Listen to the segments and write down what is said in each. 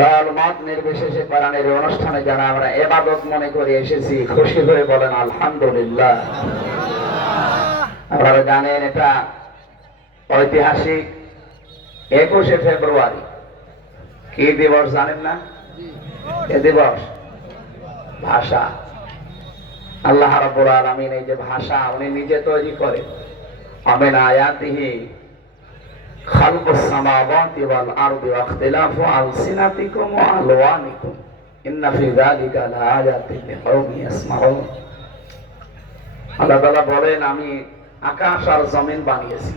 দল মত নির্বিশেষে কোরআনের অনুষ্ঠানে যারা আমরা ইবাদত মনে করে এসেছি, খুশি হয়ে বলেন আলহামদুলিল্লাহ। আপনারা জানেন এটা ঐতিহাসিক 21শে ফেব্রুয়ারি। কি দিবস জানেন না? এ দিবস ভাষা। আল্লাহ রাব্বুল আলামিন এই যে ভাষা উনি নিজে তৈরি করেন। আমিন আয়াতিহি খালকুস সামাওয়াতি ওয়াল আরদি ওয়া ইখতিলাফু আলসিনাতিকুম ওয়া আলওয়ানিকুম ইন্না ফি যালিকা লাআয়াতিন লিকাওমিন ইয়াসমাউন। আল্লাহ তাআলা বলেন আমি আকাশ আর জমিন বানিয়েছি।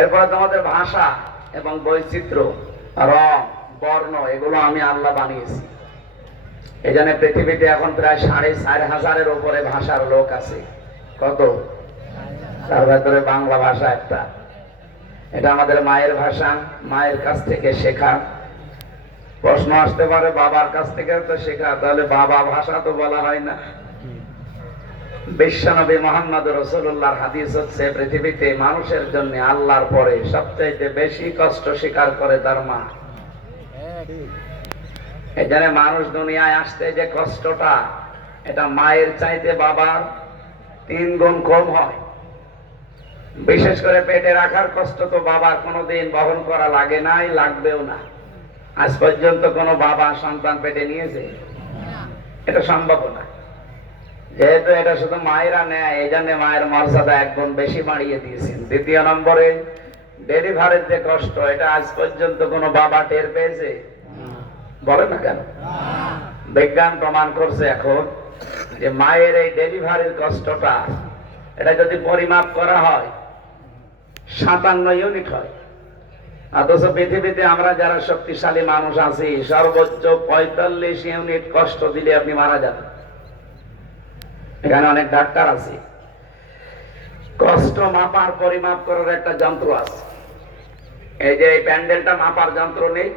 এরপর তোমাদের ভাষা এবং বৈচিত্র্য, রং, বর্ণ এগুলো আমি আল্লাহ বানিয়েছি। এই জন্য পৃথিবীতে এখন প্রায় 4,500-এর উপরে ভাষার লোক আছে। কত? তার ভেতরে বাংলা ভাষা একটা। এটা আমাদের মায়ের ভাষা, মায়ের কাছ থেকে শেখা। প্রশ্ন আসতে পারে বাবার কাছ থেকে তো শেখা, তাহলে বাবা ভাষা তো বলা হয় না। বিশ্বনবী মুহাম্মদ রাসূলুল্লাহর হাদিস হচ্ছে পৃথিবীতে মানুষের জন্য আল্লাহর পরে সবচাইতে বেশি কষ্ট স্বীকার করে তার মা। এই জন্য মানুষ দুনিয়ায় আসতে যে কষ্টটা, এটা মায়ের চাইতে বাবার 3 গুণ কম হয়। বিশেষ করে পেটে রাখার কষ্ট তো বাবার কোনোদিন বহন করা লাগে নাই, লাগবেও না। আজ পর্যন্ত কোনো বাবা সন্তান পেটে নিয়েছে? এটা সম্ভব না। যেহেতু এটা শুধু মায়েরা নেয়, এই জন্য মায়ের মর্যাদা 1 গুণ বেশি বাড়িয়ে দিয়েছেন। দ্বিতীয় নম্বরে ডেলিভারির যে কষ্ট, এটা আজ পর্যন্ত কোনো বাবা টের পেয়েছে? বলে না কেন? বিজ্ঞান প্রমাণ করছে এখন যে মায়ের এই ডেলিভারির কষ্টটা, এটা যদি পরিমাপ করা হয় 57 ইউনিট হয়। অথচ পৃথিবীতে আমরা যারা শক্তিশালী মানুষ আছি, সর্বোচ্চ 45 ইউনিট কষ্ট দিলে আপনি মারা যাবেন। এখানে অনেক ডাক্তার আছে, কষ্ট মাপার পরিমাপ করার একটা যন্ত্র আছে। এই যে এই প্যান্ডেলটা মাপার যন্ত্র নেই,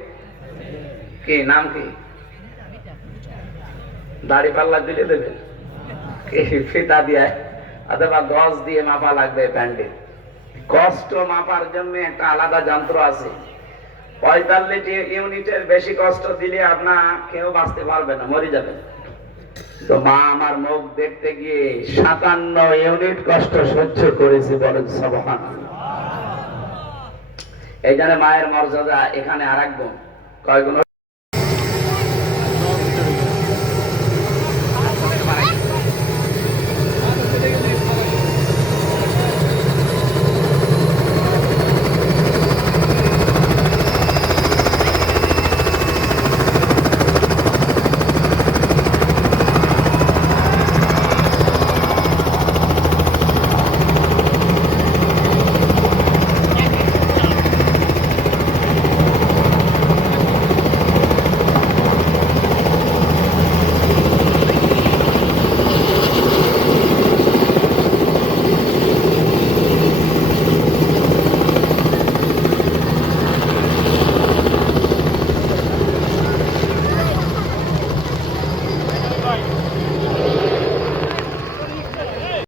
কি নাম কি? দাড়ি পাল্লা দিলে দেবেন, ফিতা দিয়ে অথবা গজ দিয়ে মাপা লাগবে প্যান্ডেল। কষ্ট মাপার জন্য একটা আলাদা যন্ত্র আছে। 45 ইউনিটের বেশি কষ্ট দিলে আপনার কেউ বাঁচতে পারবে না, মরে যাবেন। তো মা আমার মুখ দেখতে গিয়ে 57 ইউনিট কষ্ট সহ্য করেছে, বলেন সুবহানাল্লাহ। এই জন্য মায়ের মর্যাদা এখানে আরেক গুণ। কয় গুণ?